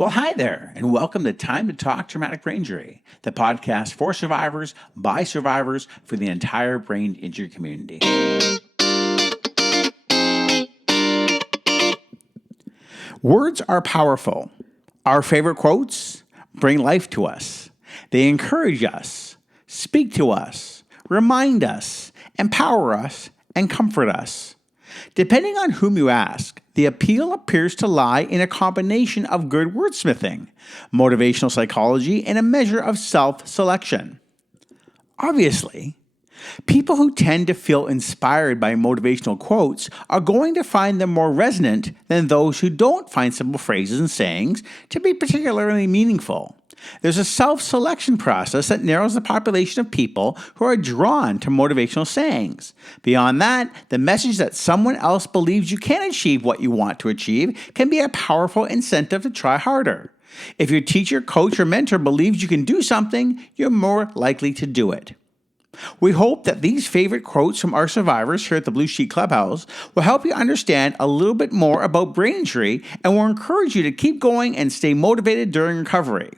Well, hi there, and welcome to Time to Talk Traumatic Brain Injury, the podcast for survivors, by survivors, for the entire brain injury community. Words are powerful. Our favorite quotes bring life to us. They encourage us, speak to us, remind us, empower us, and comfort us. Depending on whom you ask, the appeal appears to lie in a combination of good wordsmithing, motivational psychology, and a measure of self-selection. Obviously, people who tend to feel inspired by motivational quotes are going to find them more resonant than those who don't find simple phrases and sayings to be particularly meaningful. There's a self-selection process that narrows the population of people who are drawn to motivational sayings. Beyond that, the message that someone else believes you can achieve what you want to achieve can be a powerful incentive to try harder. If your teacher, coach, or mentor believes you can do something, you're more likely to do it. We hope that these favorite quotes from our survivors here at the Blue Sheet Clubhouse will help you understand a little bit more about brain injury and will encourage you to keep going and stay motivated during recovery.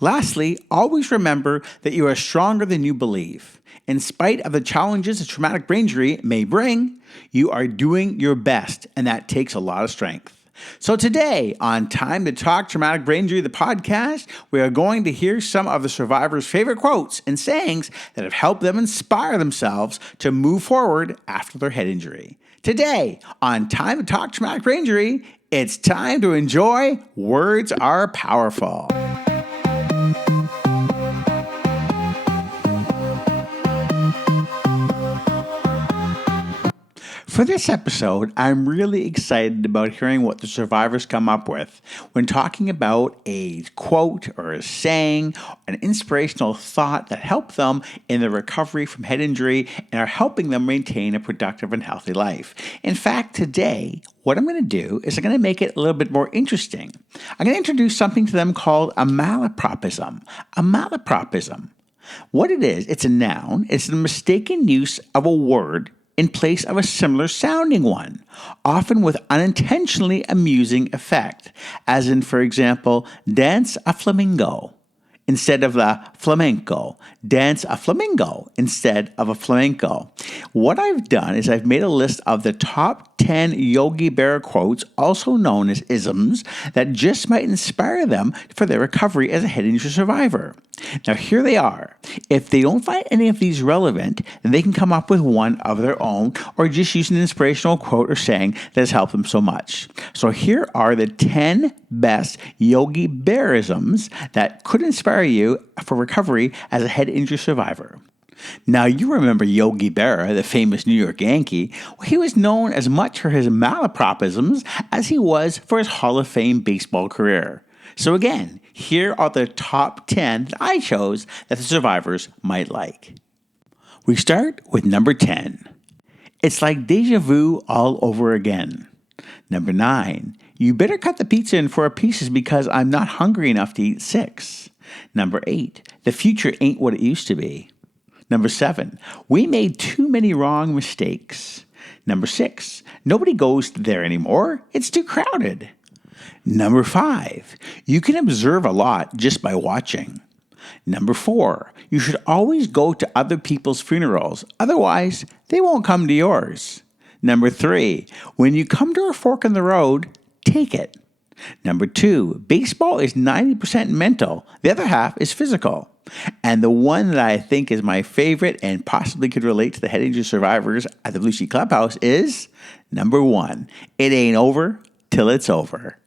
Lastly, always remember that you are stronger than you believe. In spite of the challenges a traumatic brain injury may bring, you are doing your best, and that takes a lot of strength. So today, on Time to Talk Traumatic Brain Injury, the podcast, we are going to hear some of the survivors' favorite quotes and sayings that have helped them inspire themselves to move forward after their head injury. Today, on Time to Talk Traumatic Brain Injury, it's time to enjoy Words Are Powerful. For this episode, I'm really excited about hearing what the survivors come up with when talking about a quote or a saying, an inspirational thought that helped them in the recovery from head injury and are helping them maintain a productive and healthy life. In fact, today, what I'm going to do is I'm going to make it a little bit more interesting. I'm going to introduce something to them called a malapropism. A malapropism. What it is, it's a noun. It's the mistaken use of a word in place of a similar sounding one, often with unintentionally amusing effect, as in, for example, dance a flamingo instead of the flamenco, dance a flamingo instead of a flamenco. What I've done is I've made a list of the top 10 Yogi Berra quotes, also known as isms, that just might inspire them for their recovery as a head injury survivor. Now here they are. If they don't find any of these relevant, then they can come up with one of their own or just use an inspirational quote or saying that has helped them so much. So here are the 10 best Yogi Berrisms that could inspire you for recovery as a head injury survivor. Now, you remember Yogi Berra, the famous New York Yankee. Well, he was known as much for his malapropisms as he was for his Hall of Fame baseball career. So again, here are the top 10 that I chose that the survivors might like. We start with number 10. It's like deja vu all over again. Number 9. You better cut the pizza in 4 pieces because I'm not hungry enough to eat 6. Number 8. The future ain't what it used to be. Number 7, we made too many wrong mistakes. Number 6, nobody goes there anymore. It's too crowded. Number 5, you can observe a lot just by watching. Number 4, you should always go to other people's funerals. Otherwise, they won't come to yours. Number 3, when you come to a fork in the road, take it. Number 2, baseball is 90% mental. The other half is physical. And the one that I think is my favorite and possibly could relate to the head injury survivors at the Blue Sheet Clubhouse is number 1. It ain't over till it's over.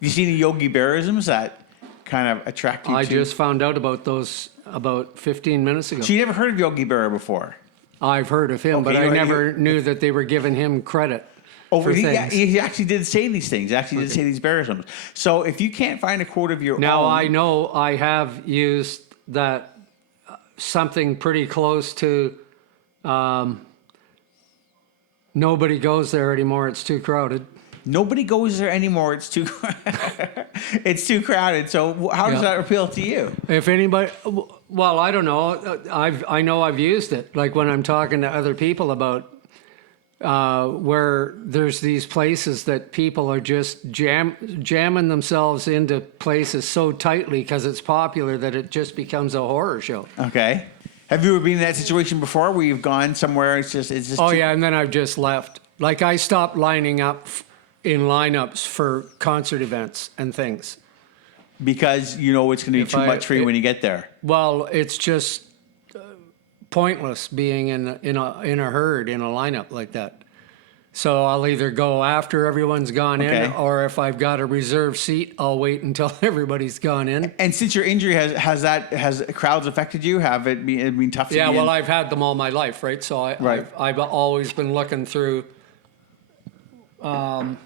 You see any Yogi Berrisms that kind of attract you I to? just found out about those about 15 minutes ago. So you never heard of Yogi Berra before? I've heard of him, but I never knew that they were giving him credit for things. He actually did say these things. He actually did say these Berrisms. So if you can't find a quote of your Now, own... I know I have used that something pretty close to nobody goes there anymore, it's too crowded. Nobody goes there anymore. It's too it's too crowded. So how does that appeal to you? If anybody, well, I don't know. I know I've used it, like when I'm talking to other people about where there's these places that people are just jamming themselves into places so tightly because it's popular that it just becomes a horror show. Okay. Have you ever been in that situation before where you've gone somewhere? It's just. Oh yeah, and then I've just left. Like I stopped lining up in lineups for concert events and things. Because you know it's going to be too much for you when you get there. Well, it's just pointless being in a herd in a lineup like that. So I'll either go after everyone's gone in, or if I've got a reserved seat, I'll wait until everybody's gone in. And since your injury has crowds affected you? Have it been tough? To yeah, well, I've had them all my life, right? So I've always been looking through brain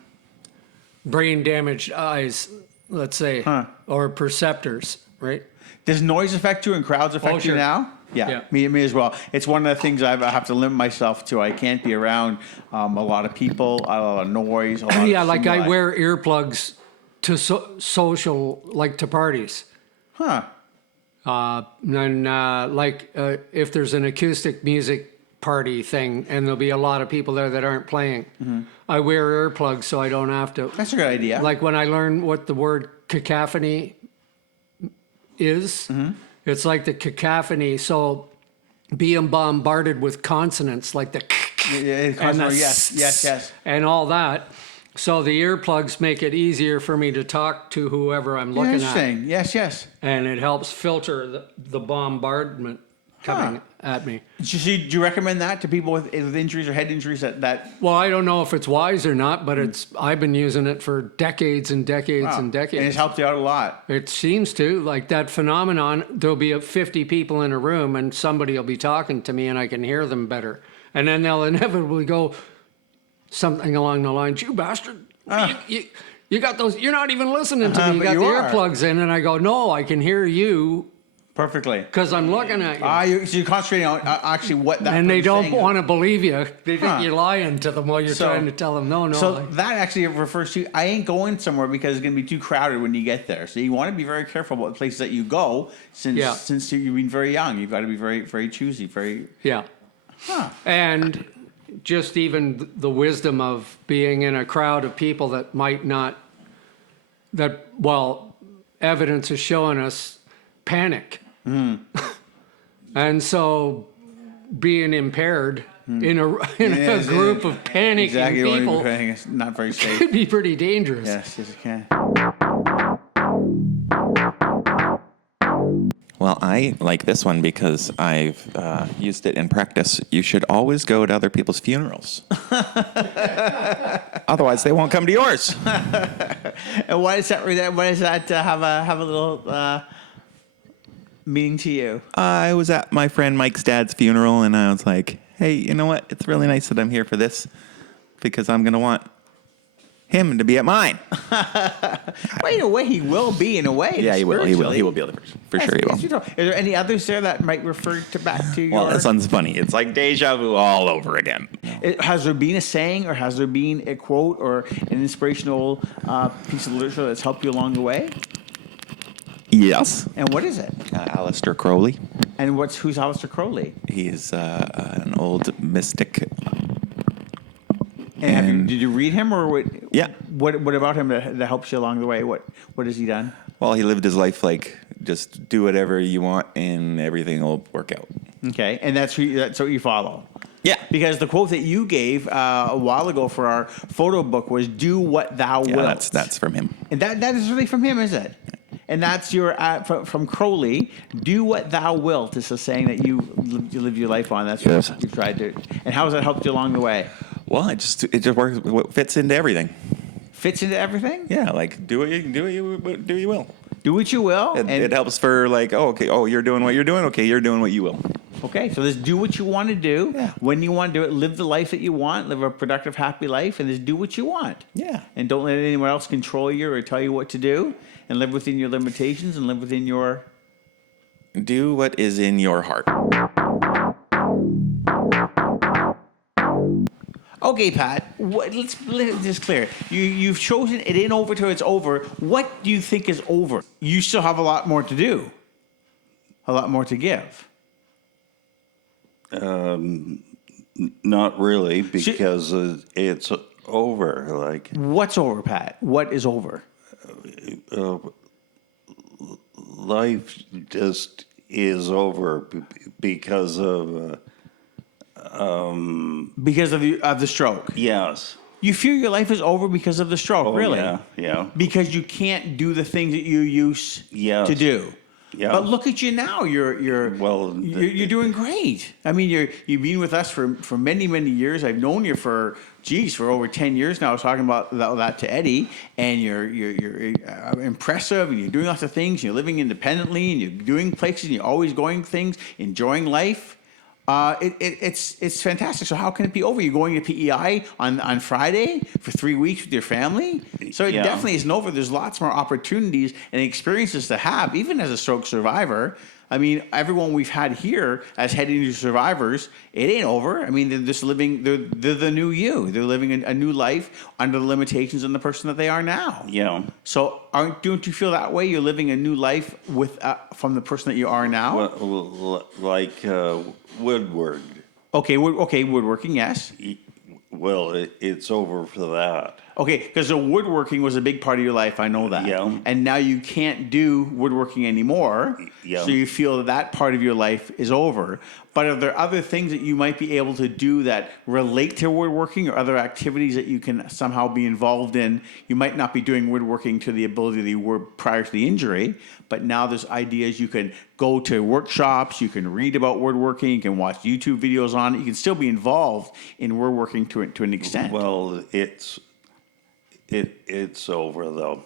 damaged eyes, let's say, or perceptors, right? Does noise affect you and crowds affect you now? Yeah, me as well. It's one of the things I have to limit myself to. I can't be around a lot of people, a lot of noise. A lot of like I wear earplugs to social, like to parties. If there's an acoustic music party thing and there'll be a lot of people there that aren't playing, I wear earplugs so I don't have to. That's a good idea. Like when I learned what the word cacophony is, it's like the cacophony. So being bombarded with consonants like the and the yes, and all that. So the earplugs make it easier for me to talk to whoever I'm looking Interesting. at. Yes. And it helps filter the bombardment coming at me. Do you recommend that to people with injuries or head injuries? That Well, I don't know if it's wise or not, but I've been using it for decades and decades and decades. And it's helped you out a lot. It seems to. Like that phenomenon, there'll be 50 people in a room and somebody will be talking to me and I can hear them better. And then they'll inevitably go something along the lines, "You bastard, you got those, you're not even listening to me, you got the earplugs in." And I go, "No, I can hear you perfectly because I'm looking at you." So you're concentrating on actually what that. And they don't want to believe you. They think you're lying to them while you're trying to tell them, no. So that actually refers to, I ain't going somewhere because it's going to be too crowded when you get there. So you want to be very careful about the places that you go since you've been very young. You've got to be very, very choosy, very... Yeah. And just even the wisdom of being in a crowd of people that might not, evidence is showing us panic. And so being impaired in a group of panicking people is not very safe. Could be pretty dangerous. Yes, it can. Well, I like this one because I've used it in practice. You should always go to other people's funerals. Otherwise, they won't come to yours. And why does that have a little meaning to you? I was at my friend Mike's dad's funeral, and I was like, hey, you know what? It's really nice that I'm here for this because I'm going to want him to be at mine. Well, in a way, he will be. In a way, yeah, he will. He will be the person. For sure, he will. Are there any others there that might refer back to? Well, this one's funny. It's like deja vu all over again. Has there been a saying, or has there been a quote, or an inspirational piece of literature that's helped you along the way? Yes. And what is it? Aleister Crowley. And who's Aleister Crowley? He's an old mystic. And did you read him, or what? Yeah. What about him that helps you along the way? What has he done? Well, he lived his life like just do whatever you want and everything will work out. Okay, and that's what you follow. Yeah. Because the quote that you gave a while ago for our photo book was "Do what thou wilt." Yeah, that's from him. And that is really from him, is it? And that's your from Crowley. Do what thou wilt is a saying that you live your life on. That's what you've tried to. And how has that helped you along the way? Well, it just works. It fits into everything. Fits into everything. Yeah, like do what you will. Do what you will. It helps for like, you're doing what you're doing. Okay, you're doing what you will. Okay, so just do what you want to do when you want to do it. Live the life that you want. Live a productive, happy life, and just do what you want. Yeah. And don't let anyone else control you or tell you what to do. And live within your limitations and live within your... Do what is in your heart. Okay, Pat, let's just clear it. You've chosen it ain't over till it's over. What do you think is over? You still have a lot more to do. A lot more to give. Not really, because it's over. Like, What's over, Pat? What is over? life just is over because of Because of the stroke. yes. You feel your life is over because of the stroke, Oh, really? yeah. Because you can't do the things that you used Yes. to do. Yeah. But look at you now. You're doing great. I mean, you've been with us for many years. I've known you for over 10 years now. I was talking about that to Eddie, and you're impressive, and you're doing lots of things. You're living independently, and you're doing places, and you're always going things, enjoying life. It's fantastic. So how can it be over? You're going to PEI on Friday for 3 weeks with your family. So it Yeah. definitely isn't over. There's lots more opportunities and experiences to have, even as a stroke survivor. I mean, everyone we've had here as heading to survivors, it ain't over. I mean, they're just living. They're the new you. They're living a new life under the limitations and the person that they are now. Yeah. So don't you feel that way? You're living a new life with from the person that you are now. Well, like woodwork. Okay, woodworking, yes. Well, it's over for that. Okay, because the woodworking was a big part of your life, I know that. Yeah. And now you can't do woodworking anymore. Yeah. So you feel that part of your life is over. But are there other things that you might be able to do that relate to woodworking, or other activities that you can somehow be involved in? You might not be doing woodworking to the ability that you were prior to the injury, but now there's ideas. You can go to workshops, you can read about woodworking, you can watch YouTube videos on it. You can still be involved in woodworking to an extent. Well, it's over though.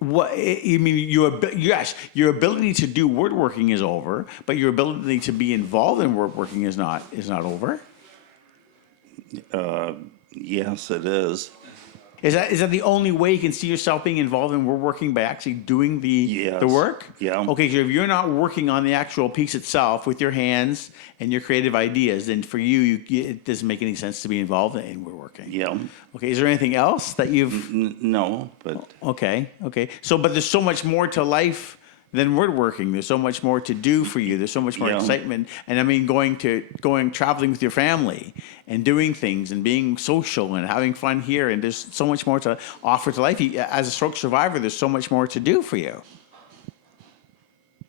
What you mean? Yes, your ability to do woodworking is over, but your ability to be involved in woodworking is not over. Yes, it is. Is that the only way you can see yourself being involved in woodworking, by actually doing the work? Yeah. Okay, so if you're not working on the actual piece itself with your hands and your creative ideas, then for you it doesn't make any sense to be involved in woodworking. Yeah. Okay, is there anything else that you've? No, but Okay. So, but there's so much more to life than woodworking. There's so much more to do for you. There's so much more Yeah. excitement. And I mean, traveling with your family and doing things and being social and having fun here. And there's so much more to offer to life. As a stroke survivor, there's so much more to do for you.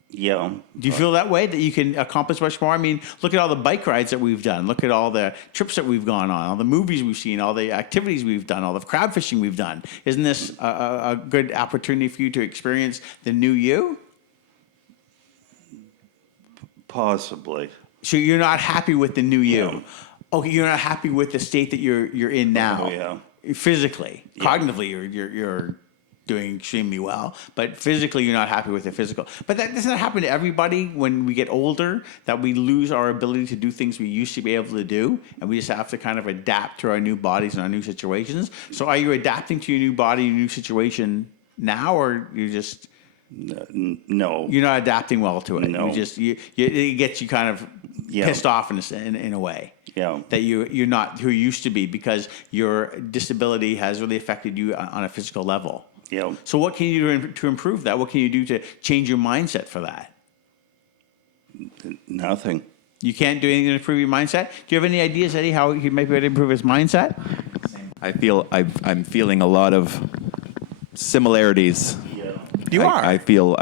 yeah. Do you feel that way, that you can accomplish much more? I mean, look at all the bike rides that we've done. Look at all the trips that we've gone on, all the movies we've seen, all the activities we've done, all the crab fishing we've done. Isn't this a good opportunity for you to experience the new you? Possibly. So you're not happy with the new you? No. Okay, you're not happy with the state that you're in now. Oh, yeah. Physically, cognitively, you're doing extremely well, but physically, you're not happy with the physical. But that doesn't happen to everybody when we get older. That we lose our ability to do things we used to be able to do, and we just have to kind of adapt to our new bodies and our new situations. So, are you adapting to your new body, your new situation now, or you just? No. You're not adapting well to it. No. It gets you kind of Yeah. pissed off in a way. Yeah. That you're not who you used to be, because your disability has really affected you on a physical level. Yeah. So what can you do to improve that? What can you do to change your mindset for that? Nothing. You can't do anything to improve your mindset? Do you have any ideas, Eddie, how he might be able to improve his mindset? I'm feeling a lot of similarities. Yeah. You are. I feel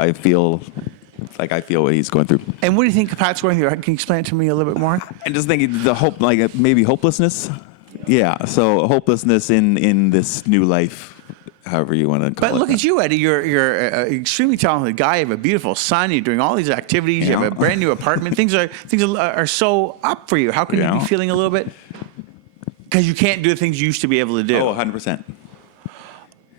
like I feel what he's going through. And what do you think Pat's going through? Can you explain it to me a little bit more? I'm just thinking the hope, like maybe hopelessness. Yeah. So hopelessness in this new life, however you want to call it. But look at you, Eddie. You're an extremely talented guy. You have a beautiful son. You're doing all these activities. You have a brand new apartment. Things are so up for you. How can you be feeling a little bit? Because you can't do the things you used to be able to do. Oh, 100%.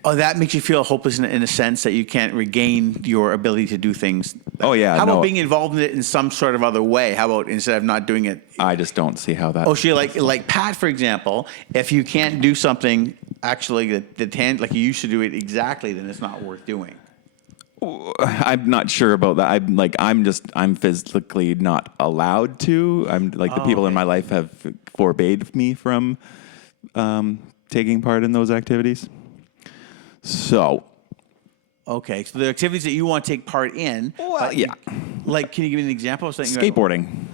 Oh, that makes you feel hopeless in a sense that you can't regain your ability to do things. Oh, yeah. How about being involved in it in some sort of other way? How about instead of not doing it? I just don't see how that. Oh, so like Pat, for example, if you can't do something actually like you used to do it exactly, then it's not worth doing. I'm not sure about that. I'm physically not allowed to. I'm like the people in my life have forbade me from taking part in those activities. So, okay, so the activities that you want to take part in. Well, yeah. Like, can you give me an example of something? Skateboarding.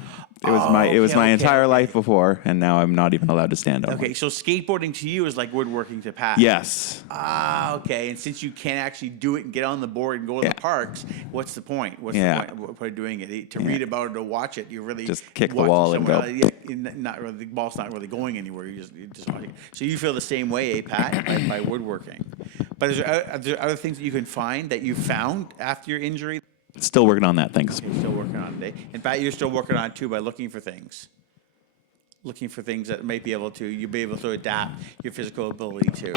It was my entire okay. life before, and now I'm not even allowed to stand on Okay, one. so skateboarding to you is like woodworking to Pat. Yes. Okay. And since you can't actually do it and get on the board and go to the parks, what's the point? What's the point of doing it? To read about it or watch it, you're really Just kick the watching wall and someone go. else. Not really. The ball's not really going anywhere. You're just watching it. So you feel the same way, Pat, by woodworking. But are there other things that you can find that you found after your injury? Still working on that, thanks. You're still working on it. And Pat, you're still working on it too by looking for things. Looking for things that might be able to, you'll be able to adapt your physical ability to.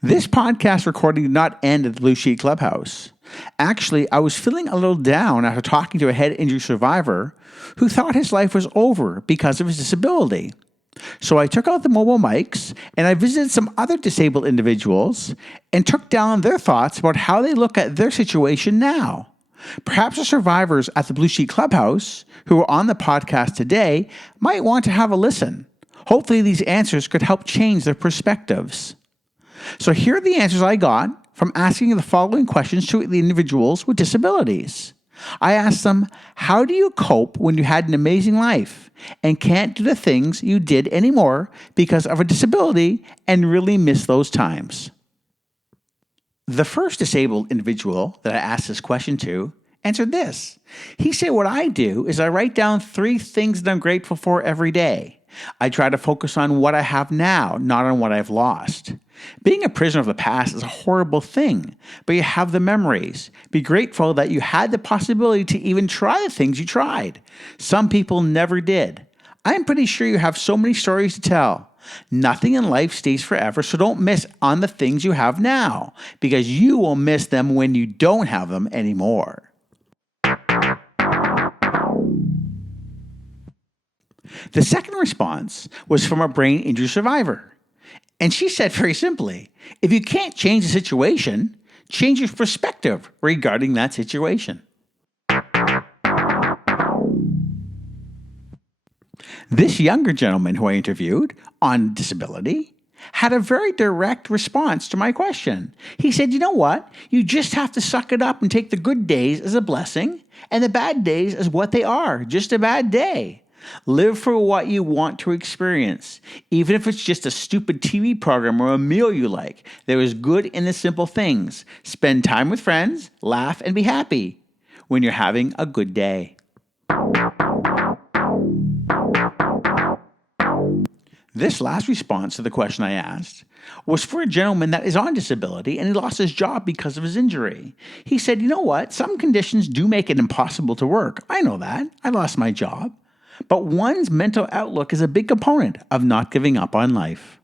This podcast recording did not end at the Blue Sheet Clubhouse. Actually, I was feeling a little down after talking to a head injury survivor who thought his life was over because of his disability. So I took out the mobile mics and I visited some other disabled individuals and took down their thoughts about how they look at their situation now. Perhaps the survivors at the Blue Sheet Clubhouse who are on the podcast today might want to have a listen. Hopefully these answers could help change their perspectives. So here are the answers I got from asking the following questions to the individuals with disabilities. I asked them, how do you cope when you had an amazing life and can't do the things you did anymore because of a disability and really miss those times? The first disabled individual that I asked this question to answered this. He said, what I do is I write down 3 things that I'm grateful for every day. I try to focus on what I have now, not on what I've lost. Being a prisoner of the past is a horrible thing, but you have the memories. Be grateful that you had the possibility to even try the things you tried. Some people never did. I'm pretty sure you have so many stories to tell. Nothing in life stays forever, so don't miss on the things you have now, because you will miss them when you don't have them anymore. The second response was from a brain injury survivor. And she said very simply, if you can't change the situation, change your perspective regarding that situation. This younger gentleman who I interviewed on disability had a very direct response to my question. He said, you know what? You just have to suck it up and take the good days as a blessing and the bad days as what they are, just a bad day. Live for what you want to experience, even if it's just a stupid TV program or a meal you like. There is good in the simple things. Spend time with friends, laugh, and be happy when you're having a good day. This last response to the question I asked was for a gentleman that is on disability and he lost his job because of his injury. He said, you know what? Some conditions do make it impossible to work. I know that. I lost my job. But one's mental outlook is a big component of not giving up on life.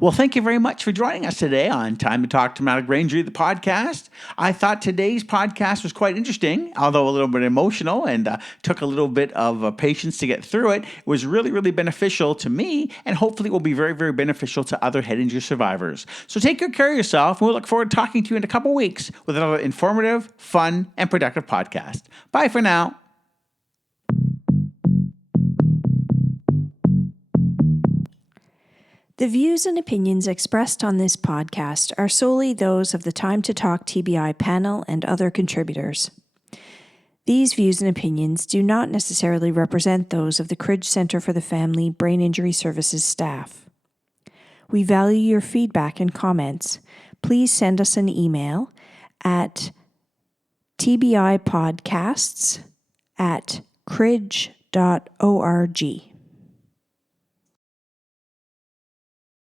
Well, thank you very much for joining us today on Time to Talk Traumatic Brain Injury, the podcast. I thought today's podcast was quite interesting, although a little bit emotional and took a little bit of patience to get through it. It was really, really beneficial to me, and hopefully it will be very, very beneficial to other head injury survivors. So take good care of yourself, and we'll look forward to talking to you in a couple weeks with another informative, fun, and productive podcast. Bye for now. The views and opinions expressed on this podcast are solely those of the Time to Talk TBI panel and other contributors. These views and opinions do not necessarily represent those of the Cridge Centre for the Family Brain Injury Services staff. We value your feedback and comments. Please send us an email at tbipodcasts@cridge.org.